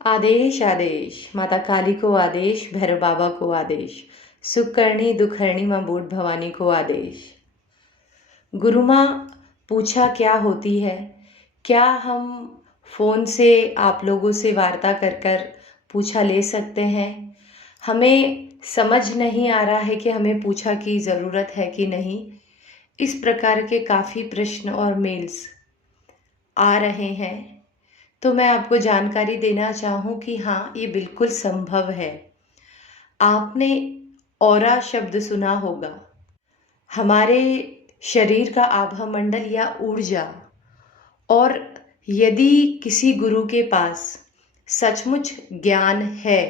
आदेश आदेश, माता काली को आदेश, भैरव बाबा को आदेश, सुख करनी दुख हरनी माँ बूढ़ भवानी को आदेश। गुरु माँ पूछा क्या होती है? क्या हम फ़ोन से आप लोगों से वार्ता कर कर पूछा ले सकते हैं? हमें समझ नहीं आ रहा है कि हमें पूछा की ज़रूरत है कि नहीं। इस प्रकार के काफ़ी प्रश्न और मेल्स आ रहे हैं, तो मैं आपको जानकारी देना चाहूँ कि हाँ, ये बिल्कुल संभव है। आपने ऑरा शब्द सुना होगा। हमारे शरीर का आभा मंडल या ऊर्जा, और यदि किसी गुरु के पास सचमुच ज्ञान है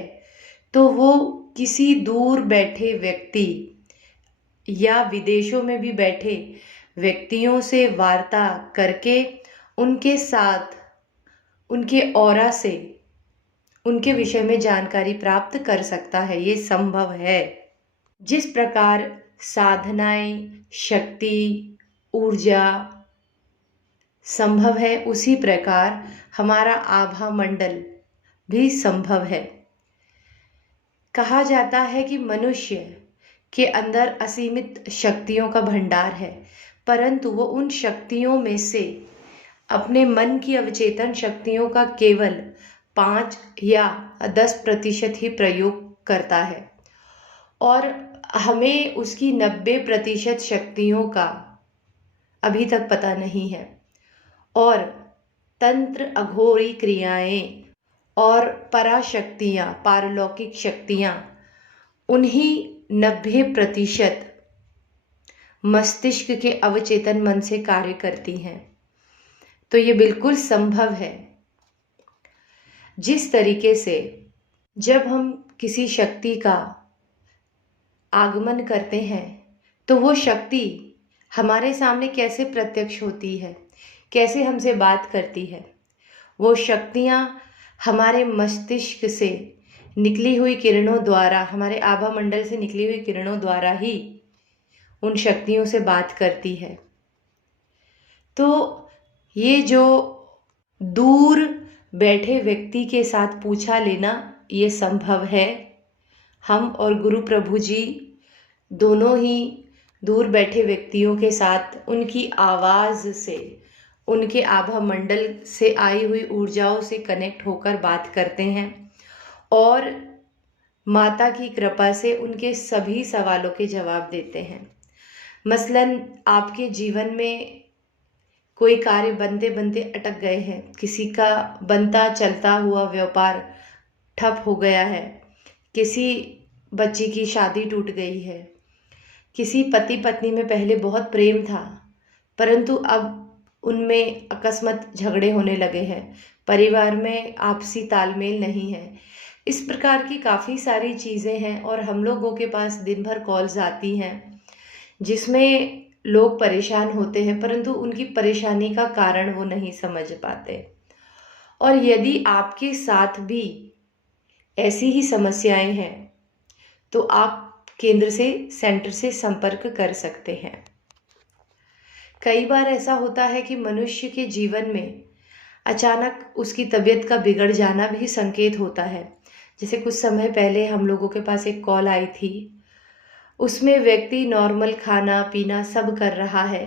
तो वो किसी दूर बैठे व्यक्ति या विदेशों में भी बैठे व्यक्तियों से वार्ता करके उनके साथ उनके ऑरा से उनके विषय में जानकारी प्राप्त कर सकता है। ये संभव है। जिस प्रकार साधनाएं, शक्ति, ऊर्जा संभव है, उसी प्रकार हमारा आभा मंडल भी संभव है। कहा जाता है कि मनुष्य के अंदर असीमित शक्तियों का भंडार है, परंतु वो उन शक्तियों में से अपने मन की अवचेतन शक्तियों का केवल 5 या 10% ही प्रयोग करता है, और हमें उसकी 90% शक्तियों का अभी तक पता नहीं है। और तंत्र, अघोरी क्रियाएं और पराशक्तियाँ, पारलौकिक शक्तियाँ, उन्हीं 90% मस्तिष्क के अवचेतन मन से कार्य करती हैं। तो ये बिल्कुल संभव है। जिस तरीके से जब हम किसी शक्ति का आगमन करते हैं तो वो शक्ति हमारे सामने कैसे प्रत्यक्ष होती है, कैसे हमसे बात करती है। वो शक्तियाँ हमारे मस्तिष्क से निकली हुई किरणों द्वारा, हमारे आभा मंडल से निकली हुई किरणों द्वारा ही उन शक्तियों से बात करती है। तो ये जो दूर बैठे व्यक्ति के साथ पूछा लेना, ये संभव है। हम और गुरु प्रभु जी दोनों ही दूर बैठे व्यक्तियों के साथ उनकी आवाज़ से, उनके आभा मंडल से आई हुई ऊर्जाओं से कनेक्ट होकर बात करते हैं, और माता की कृपा से उनके सभी सवालों के जवाब देते हैं। मसलन आपके जीवन में कोई कार्य बनते बनते अटक गए हैं, किसी का बनता चलता हुआ व्यापार ठप हो गया है, किसी बच्ची की शादी टूट गई है, किसी पति पत्नी में पहले बहुत प्रेम था परंतु अब उनमें अकस्मात झगड़े होने लगे हैं, परिवार में आपसी तालमेल नहीं है। इस प्रकार की काफ़ी सारी चीज़ें हैं, और हम लोगों के पास दिन भर कॉल्स आती हैं जिसमें लोग परेशान होते हैं, परंतु उनकी परेशानी का कारण वो नहीं समझ पाते। और यदि आपके साथ भी ऐसी ही समस्याएं हैं तो आप केंद्र से, सेंटर से संपर्क कर सकते हैं। कई बार ऐसा होता है कि मनुष्य के जीवन में अचानक उसकी तबीयत का बिगड़ जाना भी संकेत होता है। जैसे कुछ समय पहले हम लोगों के पास एक कॉल आई थी, उसमें व्यक्ति नॉर्मल खाना पीना सब कर रहा है,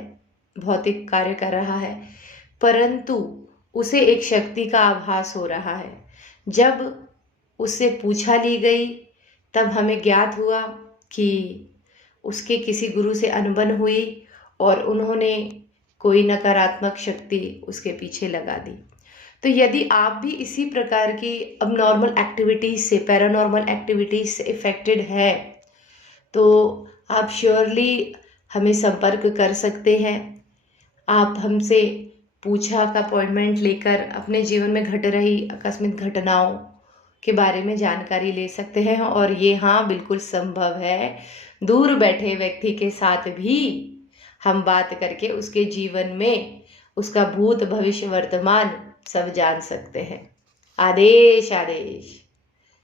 भौतिक कार्य कर रहा है, परंतु उसे एक शक्ति का आभास हो रहा है। जब उससे पूछा ली गई तब हमें ज्ञात हुआ कि उसके किसी गुरु से अनबन हुई और उन्होंने कोई नकारात्मक शक्ति उसके पीछे लगा दी। तो यदि आप भी इसी प्रकार की अबनॉर्मल एक्टिविटीज़ से, पैरानॉर्मल एक्टिविटीज़ से इफ़ेक्टेड है, तो आप श्योरली हमें संपर्क कर सकते हैं। आप हमसे पूछा का अपॉइंटमेंट लेकर अपने जीवन में घट रही आकस्मिक घटनाओं के बारे में जानकारी ले सकते हैं, और ये हाँ बिल्कुल संभव है। दूर बैठे व्यक्ति के साथ भी हम बात करके उसके जीवन में उसका भूत भविष्य वर्तमान सब जान सकते हैं। आदेश आदेश।